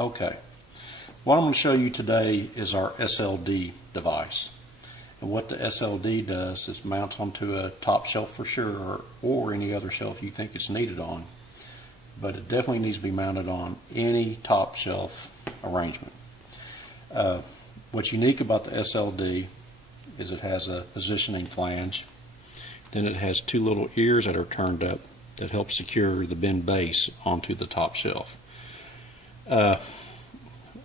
Okay, what I'm going to show you today is our SLD device. And what the SLD does is mounts onto a top shelf for sure, or any other shelf you think it's needed on. But it definitely needs to be mounted on any top shelf arrangement. What's unique about the SLD is it has a positioning flange. Then it has two little ears that are turned up that help secure the bin base onto the top shelf.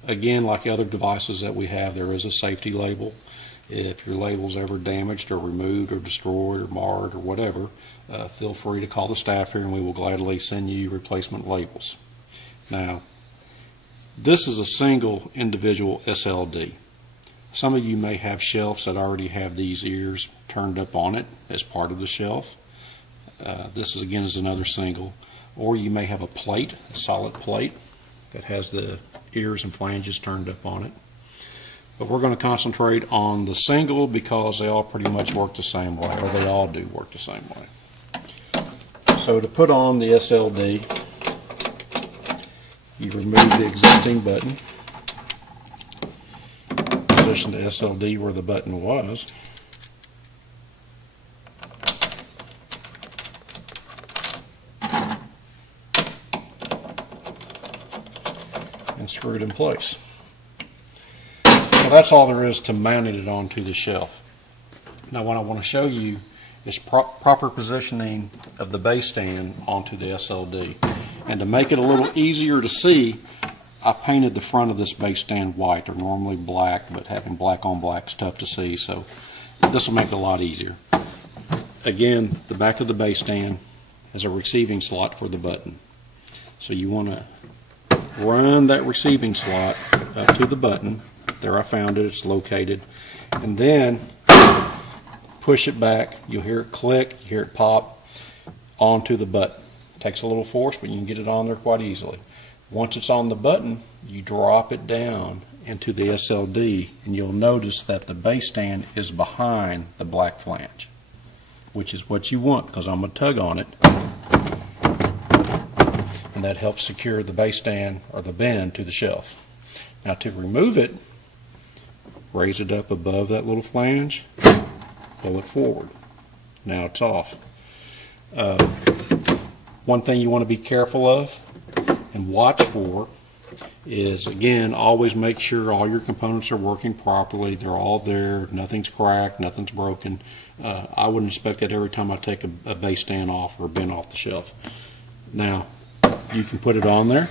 Again, like other devices that we have, there is a safety label. If your label's ever damaged or removed or destroyed or marred or whatever, feel free to call the staff here and we will gladly send you replacement labels. Now, this is a single individual SLD. Some of you may have shelves that already have these ears turned up on it as part of the shelf. This is again is another single. Or you may have a plate, a solid plate, that has the ears and flanges turned up on it. But we're going to concentrate on the single because they all pretty much work the same way, or they all do work the same way. So to put on the SLD, you remove the existing button, position the SLD where the button was, and screw it in place. So that's all there is to mounting it onto the shelf. Now what I want to show you is proper positioning of the base stand onto the SLD. And to make it a little easier to see, I painted the front of this base stand white. They're normally black, but having black on black is tough to see, so this will make it a lot easier. Again, the back of the base stand has a receiving slot for the button. So you want to run that receiving slot up to the button. There I found it, it's located. And then push it back, you'll hear it click, you hear it pop onto the button. It takes a little force, but you can get it on there quite easily. Once it's on the button, you drop it down into the SLD and you'll notice that the base stand is behind the black flange, which is what you want because I'm going to tug on it. And that helps secure the base stand or the bin to the shelf. Now to remove it, raise it up above that little flange, pull it forward. Now it's off. One thing you want to be careful of and watch for is, again, always make sure all your components are working properly. They're all there. Nothing's cracked. Nothing's broken. I would inspect that every time I take a base stand off or a bin off the shelf. Now, you can put it on there.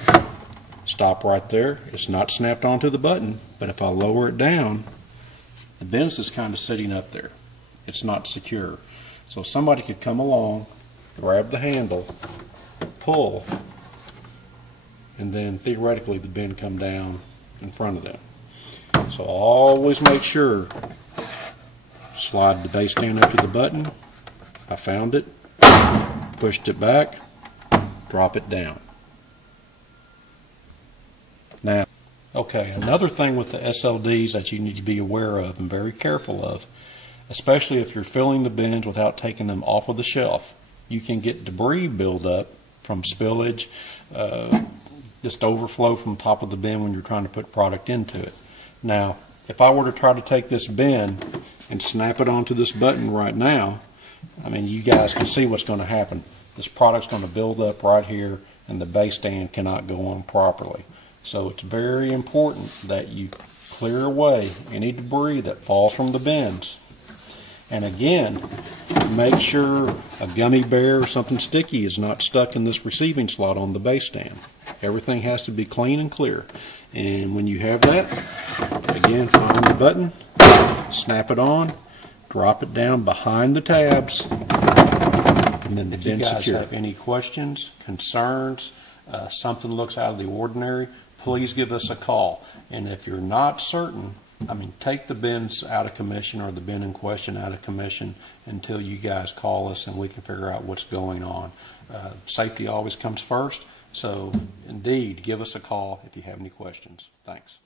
Stop right there. It's not snapped onto the button, but if I lower it down, the bin is kind of sitting up there. It's not secure. So somebody could come along, grab the handle, pull, and then theoretically the bin come down in front of them. So always make sure, slide the base stand up to the button. I found it, pushed it back, drop it down. Now, okay, another thing with the SLDs that you need to be aware of and very careful of, especially if you're filling the bins without taking them off of the shelf, you can get debris buildup from spillage, just overflow from the top of the bin when you're trying to put product into it. Now, if I were to try to take this bin and snap it onto this button right now, I mean, you guys can see what's going to happen. This product's going to build up right here and the base stand cannot go on properly. So it's very important that you clear away any debris that falls from the bins. And again, make sure a gummy bear or something sticky is not stuck in this receiving slot on the base stand. Everything has to be clean and clear. And when you have that, again, find the button, snap it on, drop it down behind the tabs, and then the bin secure. If you guys have any questions, concerns, something looks out of the ordinary, please give us a call. And if you're not certain, take the bins out of commission or the bin in question out of commission until you guys call us and we can figure out what's going on. Safety always comes first, so indeed, give us a call if you have any questions. Thanks.